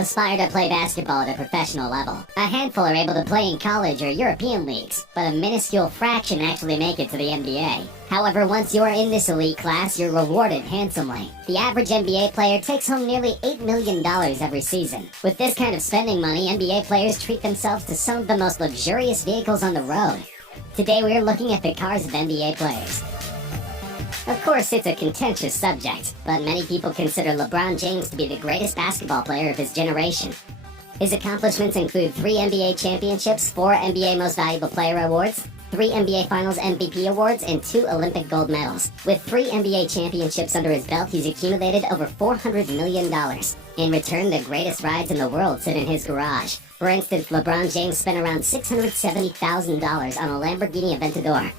aspire to play basketball at a professional level. A handful are able to play in college or European leagues, but a minuscule fraction actually make it to the NBA. However, once you're in this elite class, you're rewarded handsomely. The average NBA player takes home nearly $8 million every season. With this kind of spending money, NBA players treat themselves to some of the most luxurious vehicles on the road. Today we're looking at the cars of NBA players. Of course, it's a contentious subject, but many people consider LeBron James to be the greatest basketball player of his generation. His accomplishments include 3 NBA championships, 4 NBA Most Valuable Player awards, 3 NBA Finals MVP awards, and 2 Olympic gold medals. With 3 NBA championships under his belt, he's accumulated over $400 million. In return, the greatest rides in the world sit in his garage. For instance, LeBron James spent around $670,000 on a Lamborghini Aventador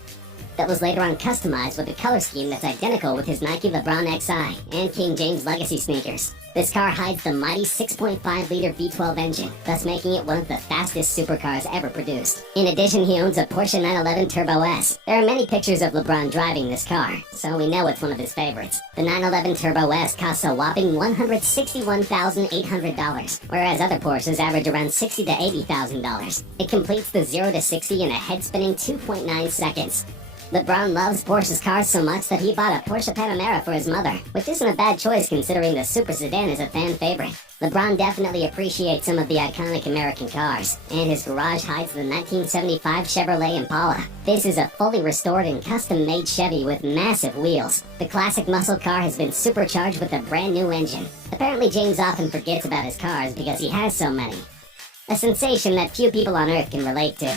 that was later on customized with a color scheme that's identical with his Nike LeBron XI and King James Legacy sneakers. This car hides the mighty 6.5-liter V12 engine, thus making it one of the fastest supercars ever produced. In addition, he owns a Porsche 911 Turbo S. There are many pictures of LeBron driving this car, so we know it's one of his favorites. The 911 Turbo S costs a whopping $161,800, whereas other Porsches average around $60,000 to $80,000. It completes the 0 to 60 in a head-spinning 2.9 seconds. LeBron loves Porsche's cars so much that he bought a Porsche Panamera for his mother, which isn't a bad choice considering the super sedan is a fan favorite. LeBron definitely appreciates some of the iconic American cars, and his garage hides the 1975 Chevrolet Impala. This is a fully restored and custom-made Chevy with massive wheels. The classic muscle car has been supercharged with a brand new engine. Apparently James often forgets about his cars because he has so many. A sensation that few people on Earth can relate to.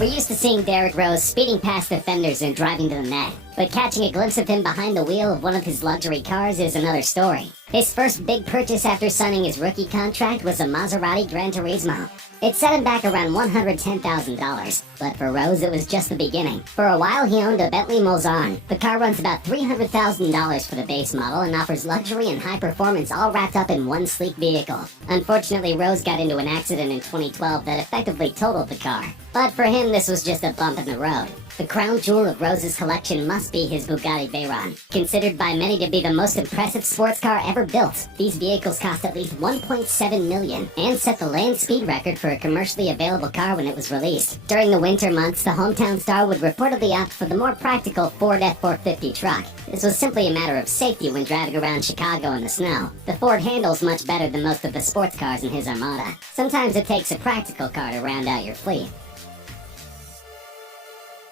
We're used to seeing Derrick Rose speeding past defenders and driving to the net, but catching a glimpse of him behind the wheel of one of his luxury cars is another story. His first big purchase after signing his rookie contract was a Maserati Gran Turismo. It set him back around $110,000, but for Rose it was just the beginning. For a while he owned a Bentley Mulsanne. The car runs about $300,000 for the base model and offers luxury and high performance all wrapped up in one sleek vehicle. Unfortunately, Rose got into an accident in 2012 that effectively totaled the car. But for him, this was just a bump in the road. The crown jewel of Rose's collection must be his Bugatti Veyron. Considered by many to be the most impressive sports car ever built, these vehicles cost at least $1.7 million and set the land speed record for a commercially available car when it was released. During the winter months, the hometown star would reportedly opt for the more practical Ford F450 truck. This was simply a matter of safety when driving around Chicago in the snow. The Ford handles much better than most of the sports cars in his armada. Sometimes it takes a practical car to round out your fleet.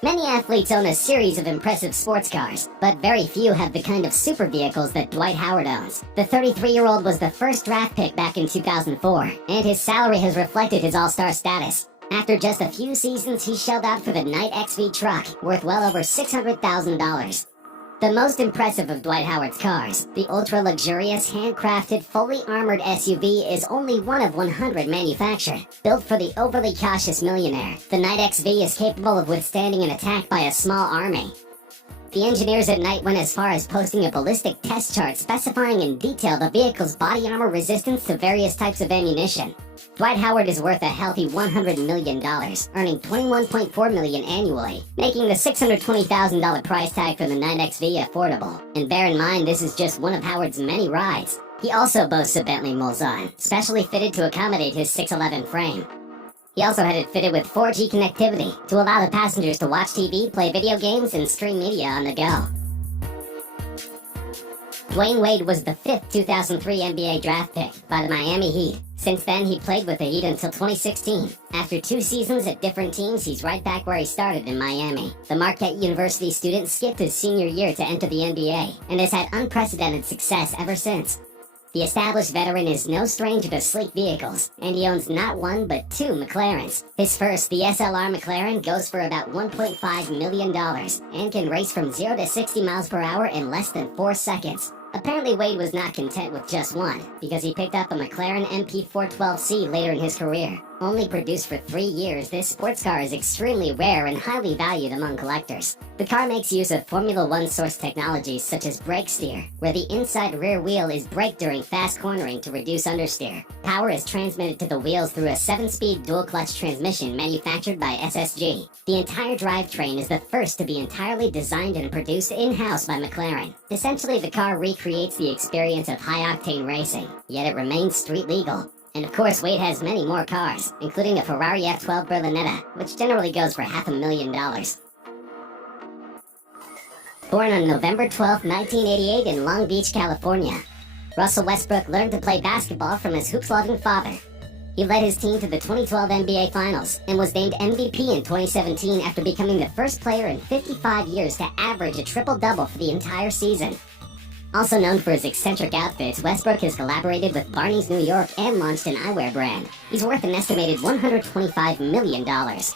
Many athletes own a series of impressive sports cars, but very few have the kind of super vehicles that Dwight Howard owns. The 33-year-old was the first draft pick back in 2004, and his salary has reflected his all-star status. After just a few seasons, he shelled out for the Knight XV truck, worth well over $600,000. The most impressive of Dwight Howard's cars, the ultra-luxurious, handcrafted, fully armored SUV is only one of 100 manufactured. Built for the overly cautious millionaire, the Knight XV is capable of withstanding an attack by a small army. The engineers at Knight went as far as posting a ballistic test chart specifying in detail the vehicle's body armor resistance to various types of ammunition. Dwight Howard is worth a healthy $100 million, earning $21.4 million annually, making the $620,000 price tag for the Knight XV affordable. And bear in mind, this is just one of Howard's many rides. He also boasts a Bentley Mulsanne, specially fitted to accommodate his 6'11" frame. He also had it fitted with 4G connectivity to allow the passengers to watch TV, play video games, and stream media on the go. Dwayne Wade was the 5th 2003 NBA draft pick by the Miami Heat. Since then, he played with the Heat until 2016. After 2 seasons at different teams, he's right back where he started in Miami. The Marquette University student skipped his senior year to enter the NBA, and has had unprecedented success ever since. The established veteran is no stranger to sleek vehicles, and he owns not one but 2 McLarens. His first, the SLR McLaren, goes for about $1.5 million and can race from 0 to 60 miles per hour in less than 4 seconds. Apparently Wade was not content with just one, because he picked up a McLaren MP412C later in his career. Only produced for 3 years, this sports car is extremely rare and highly valued among collectors. The car makes use of Formula One source technologies such as brake steer, where the inside rear wheel is braked during fast cornering to reduce understeer. Power is transmitted to the wheels through a 7-speed dual-clutch transmission manufactured by SSG. The entire drivetrain is the first to be entirely designed and produced in-house by McLaren. Essentially, the car recreates recreates the experience of high-octane racing, yet it remains street legal. And of course, Wade has many more cars, including a Ferrari F12 Berlinetta, which generally goes for $500,000. Born on November 12, 1988 in Long Beach, California, Russell Westbrook learned to play basketball from his hoops-loving father. He led his team to the 2012 NBA Finals and was named MVP in 2017 after becoming the first player in 55 years to average a triple-double for the entire season. Also known for his eccentric outfits, Westbrook has collaborated with Barney's New York and launched an eyewear brand. He's worth an estimated $125 million,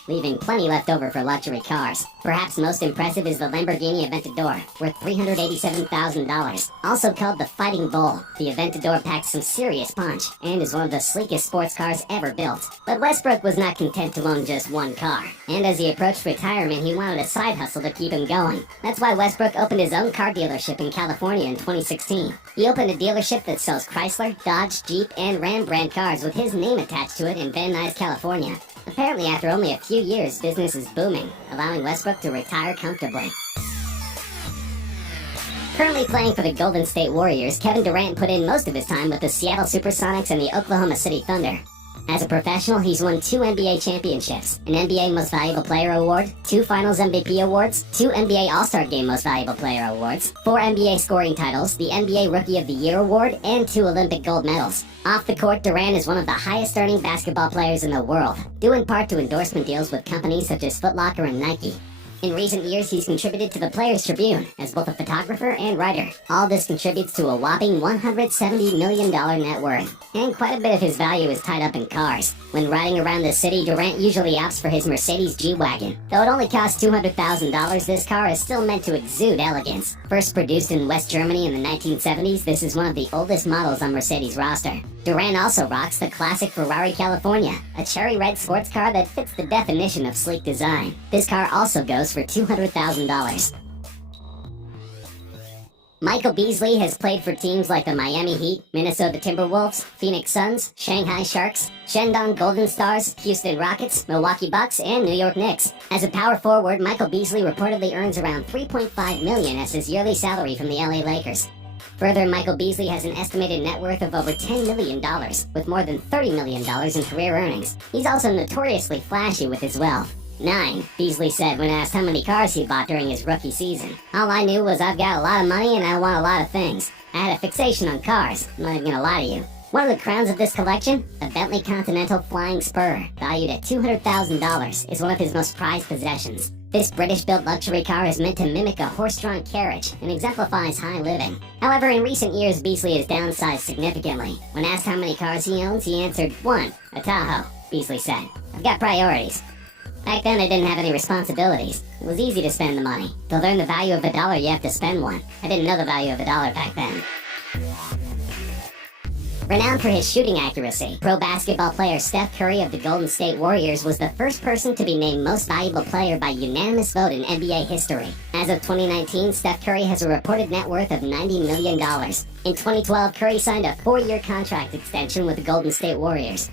leaving plenty left over for luxury cars. Perhaps most impressive is the Lamborghini Aventador, worth $387,000. Also called the Fighting Bull, the Aventador packs some serious punch and is one of the sleekest sports cars ever built. But Westbrook was not content to own just one car, and as he approached retirement, he wanted a side hustle to keep him going. That's why Westbrook opened his own car dealership in California in 2016. He opened a dealership that sells Chrysler, Dodge, Jeep, and Ram brand cars with his name attached to it in Van Nuys, California. Apparently, after only a few years, business is booming, allowing Westbrook to retire comfortably. Currently playing for the Golden State Warriors, Kevin Durant put in most of his time with the Seattle Supersonics and the Oklahoma City Thunder. As a professional, he's won 2 NBA championships, an NBA Most Valuable Player award, 2 Finals MVP awards, 2 NBA All-Star Game Most Valuable Player awards, 4 NBA scoring titles, the NBA Rookie of the Year award, and 2 Olympic gold medals. Off the court, Durant is one of the highest-earning basketball players in the world, due in part to endorsement deals with companies such as Foot Locker and Nike. In recent years, he's contributed to the Players Tribune as both a photographer and writer. All this contributes to a whopping $170 million net worth, and quite a bit of his value is tied up in cars. When riding around the city, Durant usually opts for his Mercedes G-Wagon. Though it only costs $200,000, this car is still meant to exude elegance. First produced in West Germany in the 1970s, this is one of the oldest models on Mercedes' roster. Durant also rocks the classic Ferrari California, a cherry red sports car that fits the definition of sleek design. This car also goes for $200,000. Michael Beasley has played for teams like the Miami Heat, Minnesota Timberwolves, Phoenix Suns, Shanghai Sharks, Shandong Golden Stars, Houston Rockets, Milwaukee Bucks, and New York Knicks. As a power forward, Michael Beasley reportedly earns around $3.5 million as his yearly salary from the LA Lakers. Further, Michael Beasley has an estimated net worth of over $10 million, with more than $30 million in career earnings. He's also notoriously flashy with his wealth. 9, Beasley said when asked how many cars he bought during his rookie season. All I knew was I've got a lot of money and I want a lot of things. I had a fixation on cars, I'm not even gonna lie to you. One of the crowns of this collection, a Bentley Continental Flying Spur, valued at $200,000, is one of his most prized possessions. This British-built luxury car is meant to mimic a horse-drawn carriage and exemplifies high living. However, in recent years, Beasley has downsized significantly. When asked how many cars he owns, he answered, 1, a Tahoe, Beasley said. I've got priorities. Back then, I didn't have any responsibilities. It was easy to spend the money. To learn the value of a dollar, you have to spend one. I didn't know the value of a dollar back then. Renowned for his shooting accuracy, pro basketball player Steph Curry of the Golden State Warriors was the first person to be named Most Valuable Player by unanimous vote in NBA history. As of 2019, Steph Curry has a reported net worth of $90 million. In 2012, Curry signed a 4-year contract extension with the Golden State Warriors.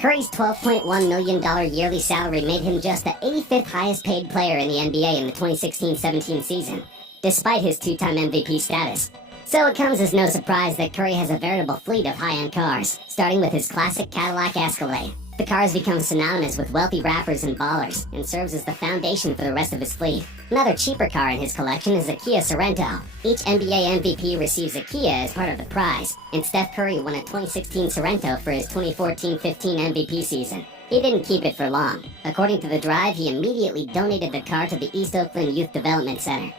Curry's $12.1 million yearly salary made him just the 85th highest paid player in the NBA in the 2016-17 season, despite his 2-time MVP status. So it comes as no surprise that Curry has a veritable fleet of high-end cars, starting with his classic Cadillac Escalade. The car has become synonymous with wealthy rappers and ballers, and serves as the foundation for the rest of his fleet. Another cheaper car in his collection is a Kia Sorento. Each NBA MVP receives a Kia as part of the prize, and Steph Curry won a 2016 Sorento for his 2014-15 MVP season. He didn't keep it for long. According to The Drive, he immediately donated the car to the East Oakland Youth Development Center.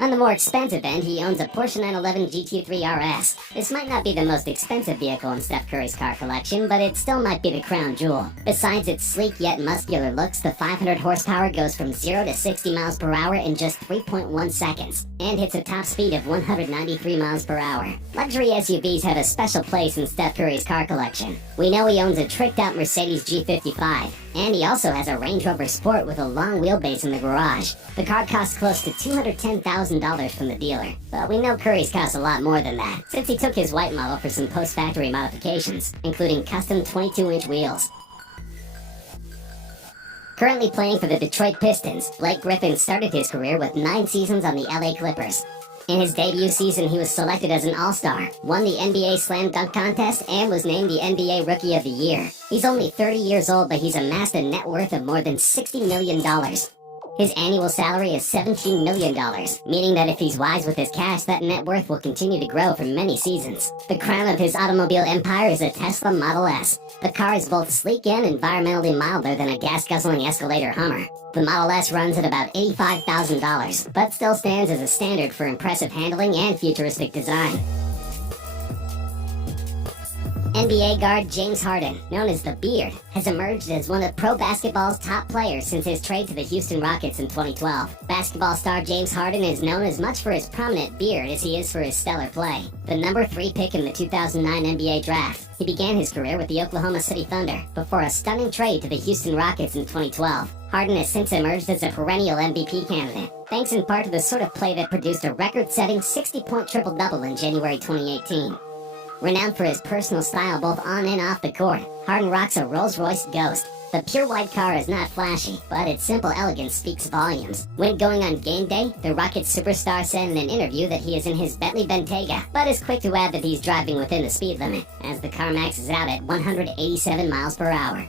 On the more expensive end, he owns a Porsche 911 GT3 RS. This might not be the most expensive vehicle in Steph Curry's car collection, but it still might be the crown jewel. Besides its sleek yet muscular looks, the 500 horsepower goes from 0 to 60 miles per hour in just 3.1 seconds, and hits a top speed of 193 miles per hour. Luxury SUVs have a special place in Steph Curry's car collection. We know he owns a tricked-out Mercedes G55, and he also has a Range Rover Sport with a long wheelbase in the garage. The car costs close to $210,000 from the dealer, but we know Curry's cost a lot more than that, since he took his white model for some post-factory modifications, including custom 22-inch wheels. Currently playing for the Detroit Pistons, Blake Griffin started his career with 9 seasons on the LA Clippers. In his debut season, he was selected as an All-Star, won the NBA Slam Dunk Contest, and was named the NBA Rookie of the Year. He's only 30 years old, but he's amassed a net worth of more than $60 million. His annual salary is $17 million, meaning that if he's wise with his cash, that net worth will continue to grow for many seasons. The crown of his automobile empire is a Tesla Model S. The car is both sleek and environmentally milder than a gas-guzzling Escalator Hummer. The Model S runs at about $85,000, but still stands as a standard for impressive handling and futuristic design. NBA guard James Harden, known as the Beard, has emerged as one of pro basketball's top players since his trade to the Houston Rockets in 2012. Basketball star James Harden is known as much for his prominent beard as he is for his stellar play. The number 3 pick in the 2009 NBA draft, he began his career with the Oklahoma City Thunder before a stunning trade to the Houston Rockets in 2012. Harden has since emerged as a perennial MVP candidate, thanks in part to the sort of play that produced a record-setting 60-point triple-double in January 2018. Renowned for his personal style both on and off the court, Harden rocks a Rolls-Royce Ghost. The pure white car is not flashy, but its simple elegance speaks volumes. When going on game day, the Rockets superstar said in an interview that he is in his Bentley Bentayga, but is quick to add that he's driving within the speed limit, as the car maxes out at 187 miles per hour.